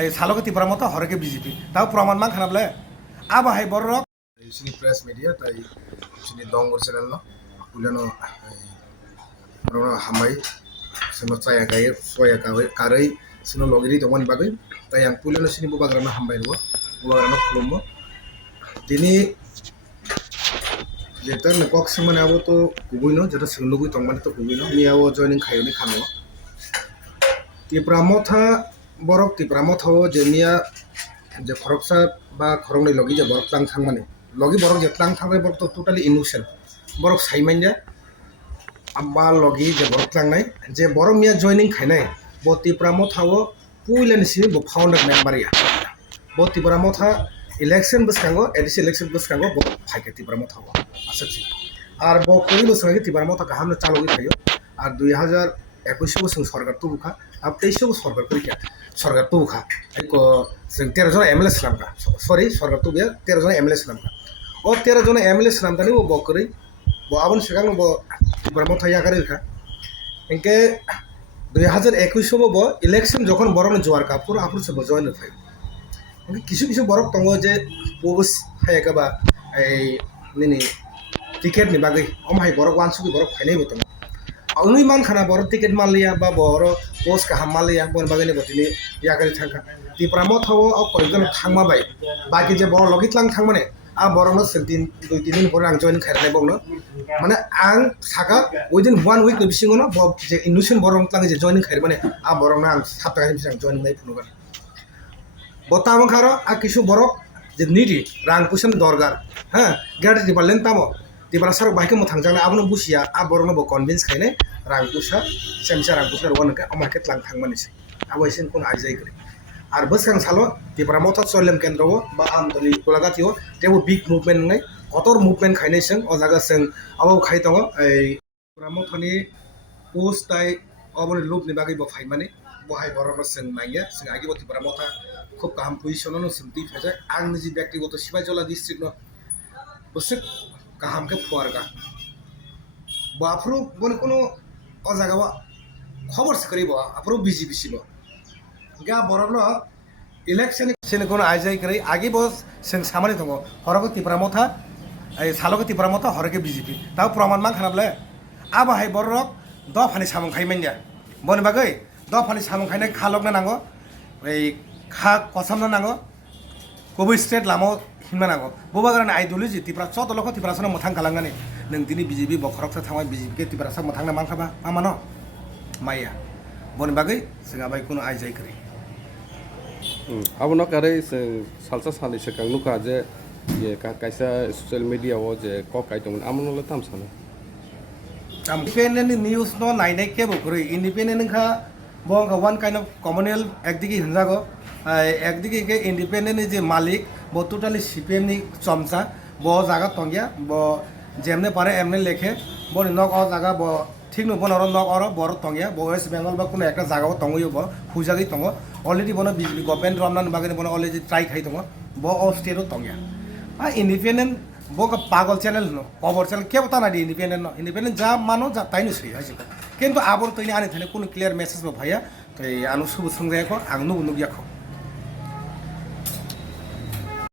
এই সালকে ত্রিপুরা মতো হরকে বিজেপি তাও প্রমাণ মান খানাবলে আবাহাই বড় rock sini press media tai sini dongor channel no ulano rono hamai sino chaya gaye soya karai sino logiri tomani bagai tai yang pulano sini bubagrana hambai ro bubagrana khulummo tini যেটা নেকক সিমানে আবো তো কুবুইনো যেটা সিংলুগুই তংমানে তো কুবুইনো Miao joining খায়নি খানো তিপ্রামথা বরক তিপ্রামথাও যে মিয়া যে খরকসা বা খরংনি লগি যে বরক তাং থাংমানে লগি বরক যে তাং থাংরে বরক তো টোটালি ইনোসেন্ট বরক সাইমান যা আম্বা লগি যে বরক তাংনাই যে বরক মিয়া জয়নিং খাইনাই ব তিপ্রামথাও পুইলেন সিনি ব ফাউন্ডার মেম্বারিয়া ব তিপ্রামথা ইলেকশন বসকাঙ্গো এডিসি ইলেকশন বসকাঙ্গো ব ফাইকে তিপ্রামথাও আসছে আর ব কই বসকাঙ্গি তিপ্রামথা গাহামনে চালুই থাयो আর 2021 বছর সরকার তুবুখা আর 23 সরকার করিকা সরকার তুবুখা এক 13 জন এমএলএ সালামকা সরি সরকার তুবিয়া 13 জন এমএলএ সালামকা ও 13 জন এমএলএ সালামতানি ও বকরি ব আবন সিগাং ব তিপ্রামথা ইয়াকারিখা এনকে 2021 ব ইলেকশন যখন বরং জোয়ার কাপুর আপুর সব জয়েন ফাই কিছু কিছু বরক দङ যে পোস হায়াকাবা এই নিনি টিকেট নি বাগै অমহাই বরক ওয়ানসুকি বরক ফাইনাই বতङ उन्हीं मान खाना बर टिकेट मान लिया बा बर पोस्ट का हम मान लिया बन बागैने बतिनि यागारि थांखा तिप्रामो थावो अ कयजन थांमा बाय बाकी जे बर लगितलां थांमाने आ बरनो दिन 2-3 दिन पर आं जॉइन खायरनाय बंनो माने आं सागा विदिन 1 वीक नि बिसिङनो जे इन्डुसन बरं तांगे जे जॉइन खायर माने आ बरनो आं साप्ताहनि बिसिङ जॉइन नाय फुनुगन बताम खारो आ किसु बरक जे निदि रां पुसन दरगार हा गाडि दिबालेन तामो तिब्रा सर बाइक म थांजांना आबनो बुसिया आ बरनो ब कन्भिन्स खायने रांपुसा सेमसा रांपुसा रवनके अमार्केट लां थांमानिसै आबो एसेन कोन आइजायग्रे आर बसखां सालो तिब्रा मथ सलेम केन्द्रव बा आमदनि कोलागातियो तेबो बिग मुभमेन्ट नै कतर मुभमेन्ट खायनै जों अ जागा जों आबो खाय दङ এই तिब्रा मथनि पोस्ट ताइ अबनि लुपनि बागै ब फाइमाने बहाय बरनो जों नाया जों आगि ब तिब्रा मथा खुब गाहाम पोजिशननो जों ति फायजा आंनि जि व्यक्तिगत सिबायजला डिस्ट्रिक्ट न बसे गाहाम के फुआरगा बाफ्रो बन कोनो अजागावा खबर सकरिबो आफ्रो बिजि बिसिबो गा बरनो इलेक्शन सेन कोनो आइजाय करै आगे बस जों सामानि दङ हरको तिप्रामथा এই सालको तिप्रामथा हरके बिजेपि ता प्रमाण मान खानाबले आबाहाय बरक दफानि सामं खायमान्या बन बागै दफानि सामं खायनाय खालगना नांगो এই खा कसामना नांगो कबि स्टेट लामो हिनमा नांगो बबागारान आइडियोलॉजी तिप्रा चदलखो तिप्रासना मोथां खालांगानि नों दिनै बिजेपि बखरकसा थांबाय बिजेपि के तिप्रासा मोथांना मानखाबा आमानो माइया बन बागै जोंहा बाय कुनु आइजाय करै आबनो कारै सालसा सानै सेकां नुका जे ये कायसा सोशल मीडिया वो जे ककाय दंमोन आमनोला ताम सानो इंडिपेंडेंट न्यूज नो नायनाय के बकरै इंडिपेंडेंट खा बंग वन काइंड ऑफ कम्युनल एकदिके हिनजागो एकदिके के इंडिपेंडेंट जे मालिक ब टोटली सीपीएम नि चमचा ब जागा तंगिया ब जेमने पारे एमने लेखे ब नक अ जागा ब ठीक न बनर नक अर बर तंगिया ब वेस्ट बेंगल बा कोनो एकटा जागाव तंगयो ब हुजागै तंग अलरेडी बनो बिजेपि गवर्नमेंट रमनान बागै बनो अलरेडी ट्राई खाइ तंग ब अ स्टेट तंगिया आ इंडिपेंडेंट ब का पागल चैनल न कवर चैनल के बता ना इंडिपेंडेंट न इंडिपेंडेंट जा मानो जा ताइनो सही आजिका किन्तु आबर तैनि आनि थाने कोनो क्लियर मेसेज ब भया तै आनु सुबु संजायको आंनु नुगियाखो